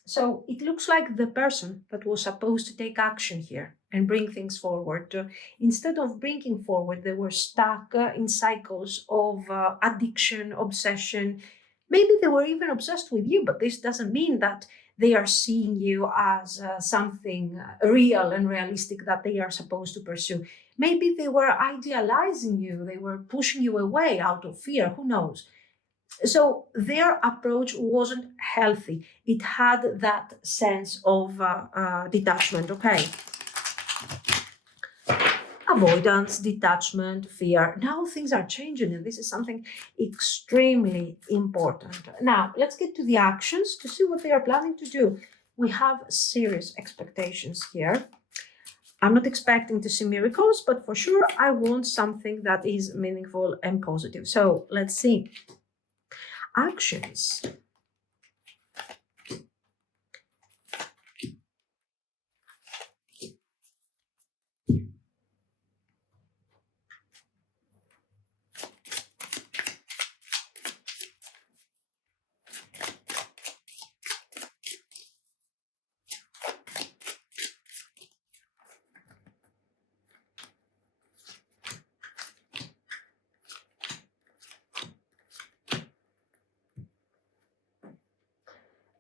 So it looks like the person that was supposed to take action here and bring things forward, instead of bringing forward, they were stuck in cycles of addiction, obsession. Maybe they were even obsessed with you, but this doesn't mean that they are seeing you as something real and realistic that they are supposed to pursue. Maybe they were idealizing you, they were pushing you away out of fear, who knows? So their approach wasn't healthy. It had that sense of detachment, okay? Avoidance, detachment, fear. Now things are changing, and this is something extremely important. Now, let's get to the actions to see what they are planning to do. We have serious expectations here. I'm not expecting to see miracles, but for sure, I want something that is meaningful and positive. So let's see. Actions.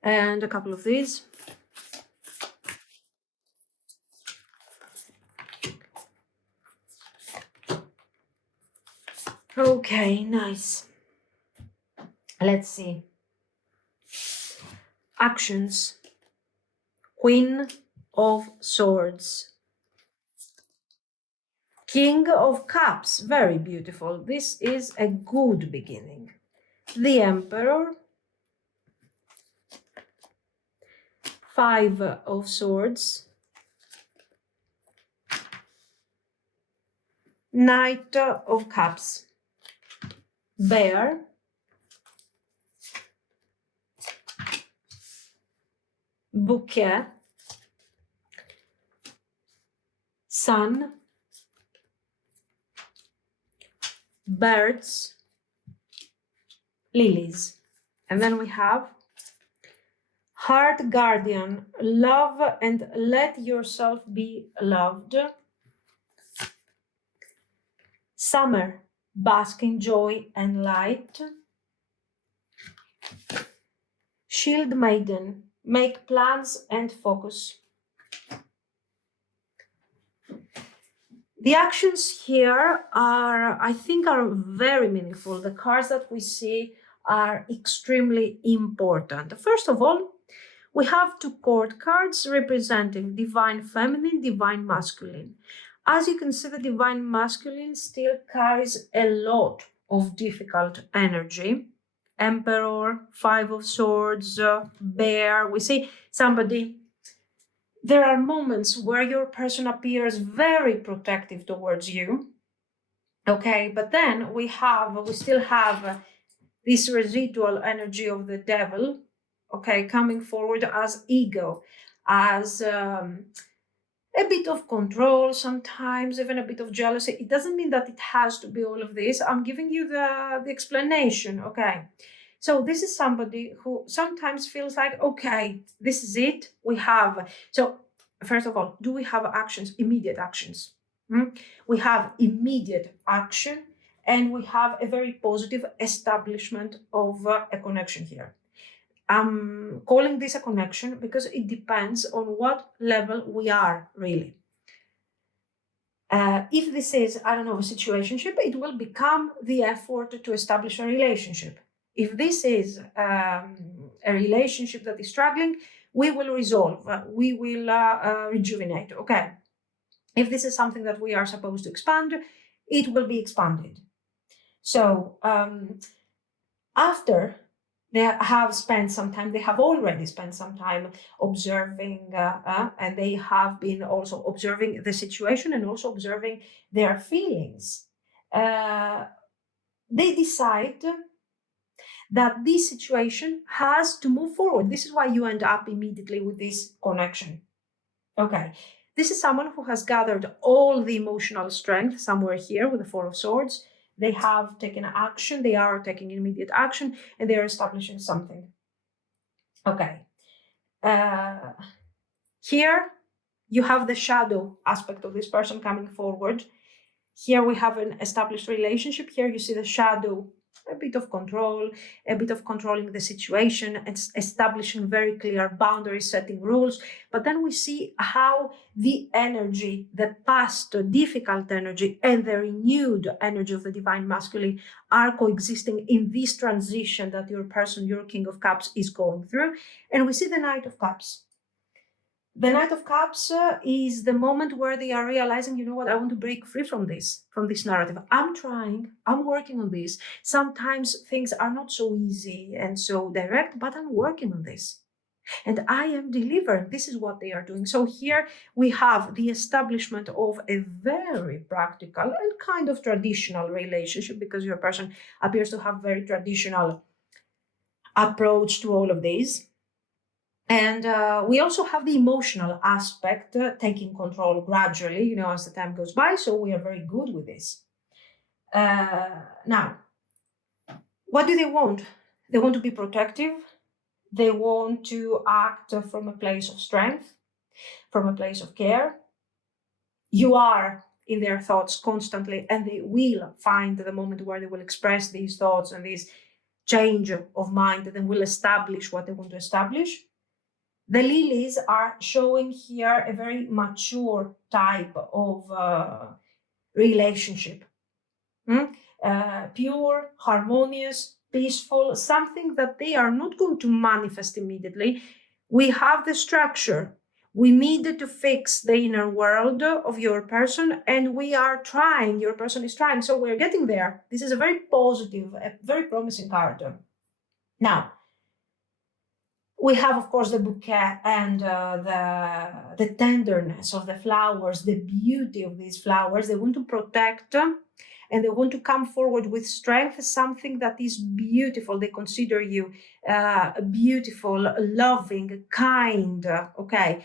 And a couple of these. Okay, nice. Let's see. Actions. Queen of Swords. King of Cups, very beautiful. This is a good beginning. The Emperor. Five of Swords. Knight of Cups. Bear. Bouquet. Sun. Birds. Lilies. And then we have Heart Guardian, love and let yourself be loved. Summer, bask in joy and light. Shield Maiden, make plans and focus. The actions here I think, are very meaningful. The cards that we see are extremely important. First of all, we have two court cards representing divine feminine, divine masculine. As you can see, the divine masculine still carries a lot of difficult energy. Emperor, Five of Swords, Bear. We see somebody. There are moments where your person appears very protective towards you. Okay, but then we still have this residual energy of the devil, okay, coming forward as ego, as a bit of control, sometimes even a bit of jealousy. It doesn't mean that it has to be all of this. I'm giving you the explanation, okay? So this is somebody who sometimes feels like, okay, this is it. So first of all, do we have actions, immediate actions? We have immediate action, and we have a very positive establishment of a connection here. I'm calling this a connection because it depends on what level we are really. If this is, I don't know, a situationship, it will become the effort to establish a relationship. If this is a relationship that is struggling, we will resolve, we will rejuvenate, okay? If this is something that we are supposed to expand, it will be expanded. So after they have spent some time, they have already spent some time observing, and they have been also observing the situation and also observing their feelings. They decide that this situation has to move forward. This is why you end up immediately with this connection. Okay, this is someone who has gathered all the emotional strength somewhere here with the Four of Swords. They have taken action, they are taking immediate action, and they are establishing something. Okay. Here you have the shadow aspect of this person coming forward. Here we have an established relationship. Here you see the shadow, a bit of control, a bit of controlling the situation, and establishing very clear boundaries, setting rules. But then we see how the energy, the past difficult energy, and the renewed energy of the divine masculine are coexisting in this transition that your person, your King of Cups, is going through. And we see the Knight of Cups. The Knight of Cups is the moment where they are realizing, you know what, I want to break free from this narrative. I'm trying, I'm working on this. Sometimes things are not so easy and so direct, but I'm working on this. And I am delivering. This is what they are doing. So here we have the establishment of a very practical and kind of traditional relationship, because your person appears to have very traditional approach to all of these. And we also have the emotional aspect taking control gradually, you know, as the time goes by. So we are very good with this. Now, what do they want? They want to be protective. They want to act from a place of strength, from a place of care. You are in their thoughts constantly, and they will find the moment where they will express these thoughts and this change of mind, and then will establish what they want to establish. The lilies are showing here a very mature type of relationship. Pure, harmonious, peaceful, something that they are not going to manifest immediately. We have the structure. We need to fix the inner world of your person, and we are trying. Your person is trying, so we're getting there. This is a very positive, a very promising card. Now, we have, of course, the bouquet and the tenderness of the flowers, the beauty of these flowers. They want to protect and they want to come forward with strength, something that is beautiful. They consider you beautiful, loving, kind. Okay.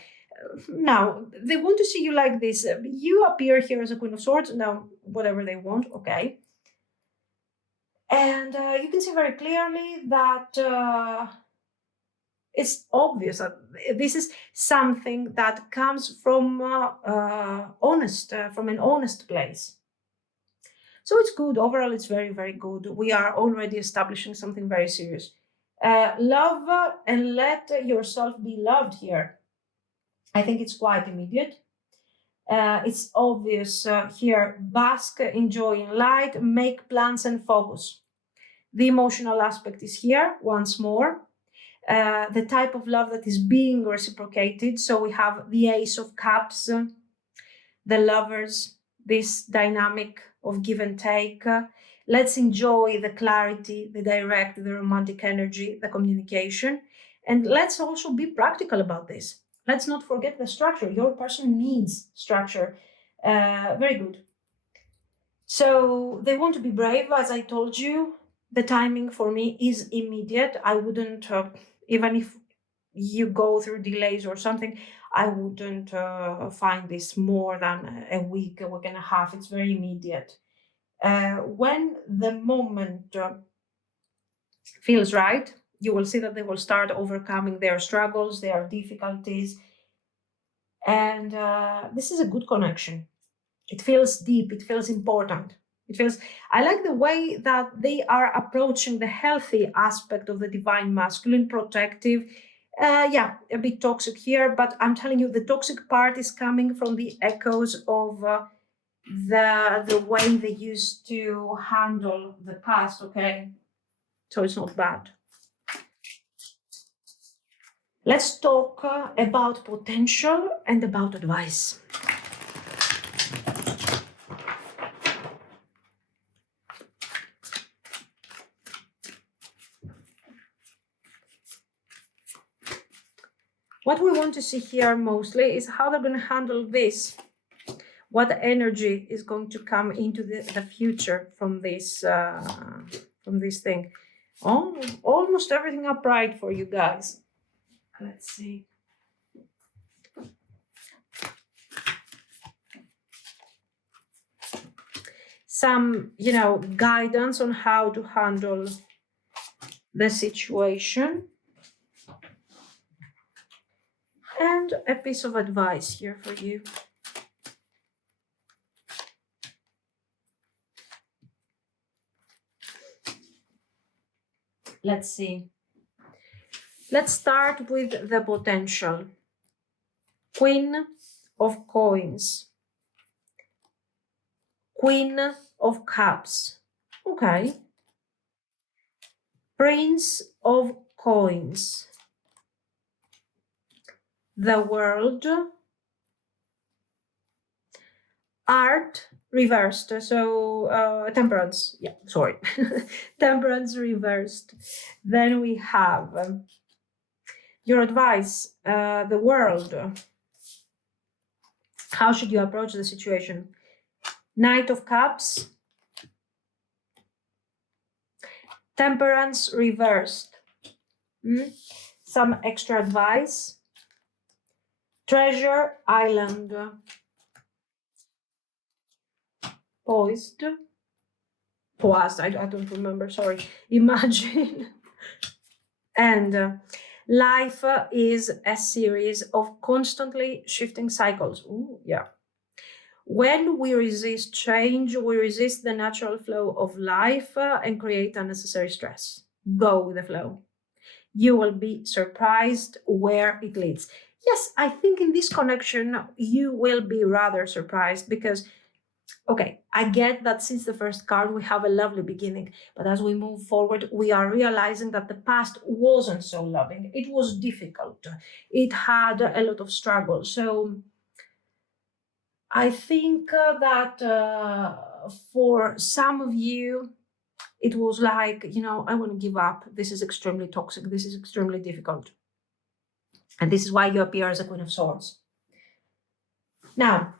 Now, they want to see you like this. You appear here as a Queen of Swords. Now, whatever they want, okay. And you can see very clearly that it's obvious that this is something that comes from from an honest place. So it's good. Overall, it's very, very good. We are already establishing something very serious. Love and let yourself be loved here. I think it's quite immediate. It's obvious here. Bask, enjoy in light, make plans and focus. The emotional aspect is here once more. The type of love that is being reciprocated. So we have the Ace of Cups, the Lovers, this dynamic of give and take. Let's enjoy the clarity, the direct, the romantic energy, the communication. And let's also be practical about this. Let's not forget the structure. Your person needs structure. Very good. So they want to be brave, as I told you. The timing for me is immediate. I wouldn't, even if you go through delays or something, I wouldn't find this more than a week and a half. It's very immediate. When the moment feels right, you will see that they will start overcoming their struggles, their difficulties. And this is a good connection. It feels deep, it feels important. It feels, I like the way that they are approaching the healthy aspect of the divine masculine, protective. Yeah, a bit toxic here, but I'm telling you, the toxic part is coming from the echoes of the way they used to handle the past, okay? So it's not bad. Let's talk about potential and about advice. What we want to see here mostly is how they're going to handle this. What energy is going to come into the future from this thing. Oh, almost everything upright for you guys. Let's see. Some, guidance on how to handle the situation. And a piece of advice here for you. Let's see. Let's start with the potential. Queen of Coins. Queen of Cups. Okay. Prince of Coins. The World. Art reversed. So Temperance. Yeah, sorry. Temperance reversed. Then we have your advice. The World. How should you approach the situation? Knight of Cups. Temperance reversed. Some extra advice. Treasure Island. Poised. I don't remember, sorry. Imagine. And life is a series of constantly shifting cycles. Ooh, yeah. When we resist change, we resist the natural flow of life and create unnecessary stress. Go with the flow. You will be surprised where it leads. Yes, I think in this connection, you will be rather surprised because, okay, I get that since the first card, we have a lovely beginning. But as we move forward, we are realizing that the past wasn't so loving. It was difficult. It had a lot of struggle. So I think that for some of you, it was like, I want to give up. This is extremely toxic. This is extremely difficult. And this is why you appear as a Queen of Swords. Now,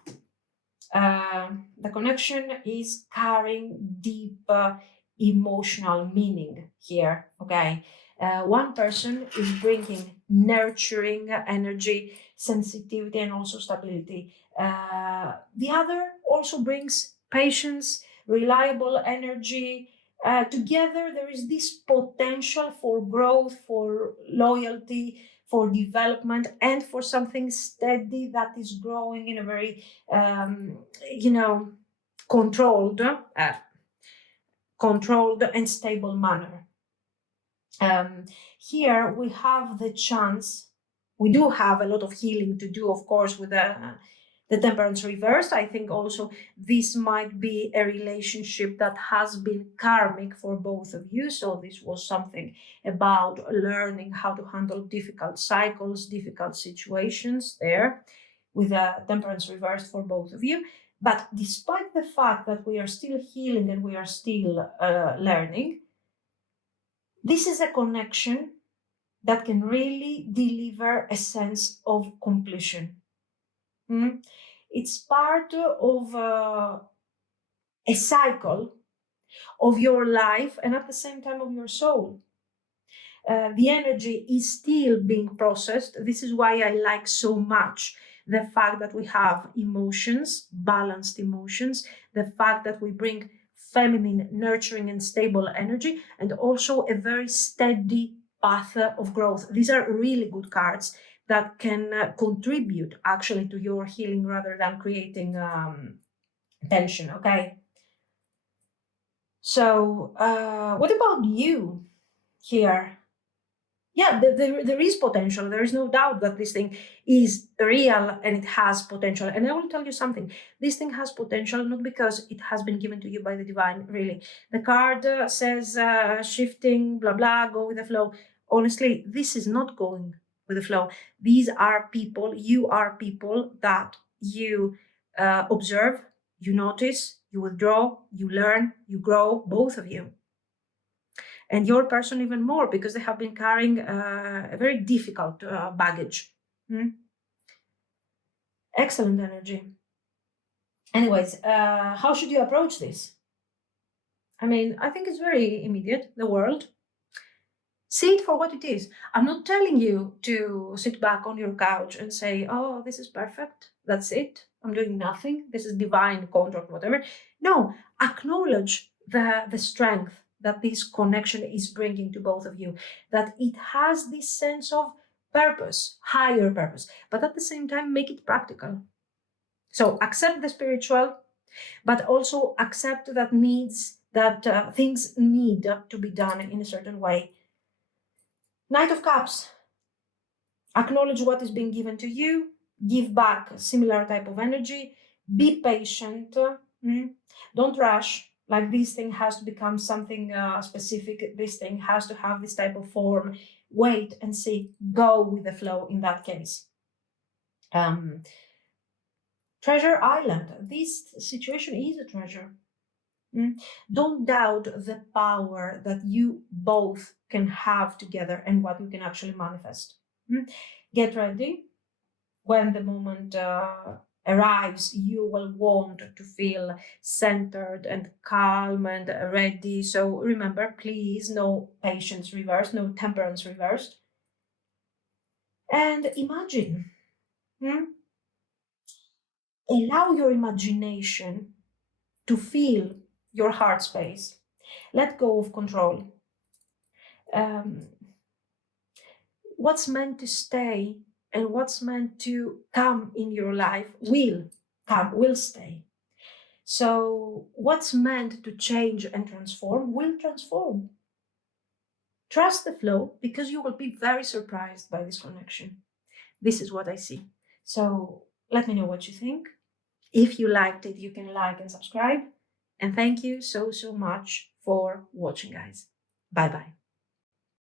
the connection is carrying deep emotional meaning here, okay? One person is bringing nurturing energy, sensitivity, and also stability. The other also brings patience, reliable energy. Together, there is this potential for growth, for loyalty, for development, and for something steady that is growing in a very, controlled, controlled and stable manner. Here we have the chance. We do have a lot of healing to do, of course, with the Temperance reversed. I think also this might be a relationship that has been karmic for both of you. So this was something about learning how to handle difficult cycles, difficult situations there with the Temperance reversed for both of you. But despite the fact that we are still healing and we are still learning, this is a connection that can really deliver a sense of completion. It's part of a cycle of your life and at the same time of your soul. The energy is still being processed. This is why I like so much the fact that we have emotions, balanced emotions, the fact that we bring feminine, nurturing, and stable energy, and also a very steady path of growth. These are really good cards that can contribute actually to your healing rather than creating tension, okay? So, what about you here? Yeah, there is potential. There is no doubt that this thing is real and it has potential. And I will tell you something. This thing has potential not because it has been given to you by the divine, really. The card says shifting, blah, blah, go with the flow. Honestly, this is not going with the flow. These are people, you are people that you observe, you notice, you withdraw, you learn, you grow, both of you, and your person even more because they have been carrying a very difficult baggage. Excellent energy. Anyways, how should you approach this? I mean, I think it's very immediate, the world. See it for what it is. I'm not telling you to sit back on your couch and say, oh, this is perfect. That's it. I'm doing nothing. This is divine contract, whatever. No, acknowledge the strength that this connection is bringing to both of you, that it has this sense of purpose, higher purpose, but at the same time, make it practical. So accept the spiritual, but also accept that things need to be done in a certain way. Knight of Cups, acknowledge what is being given to you, give back a similar type of energy, be patient, don't rush. Like this thing has to become something specific, this thing has to have this type of form. Wait and see, go with the flow in that case. Treasure Island, this situation is a treasure. Don't doubt the power that you both can have together and what you can actually manifest. Get ready. When the moment arrives, you will want to feel centered and calm and ready. So remember, please, no patience reversed, no temperance reversed. And imagine, allow your imagination to feel your heart space. Let go of control. Um, what's meant to stay and what's meant to come in your life will come, will stay. So, what's meant to change and transform will transform. Trust the flow because you will be very surprised by this connection. This is what I see. So, let me know what you think. If you liked it, you can like and subscribe. And thank you so much for watching, guys. Bye bye.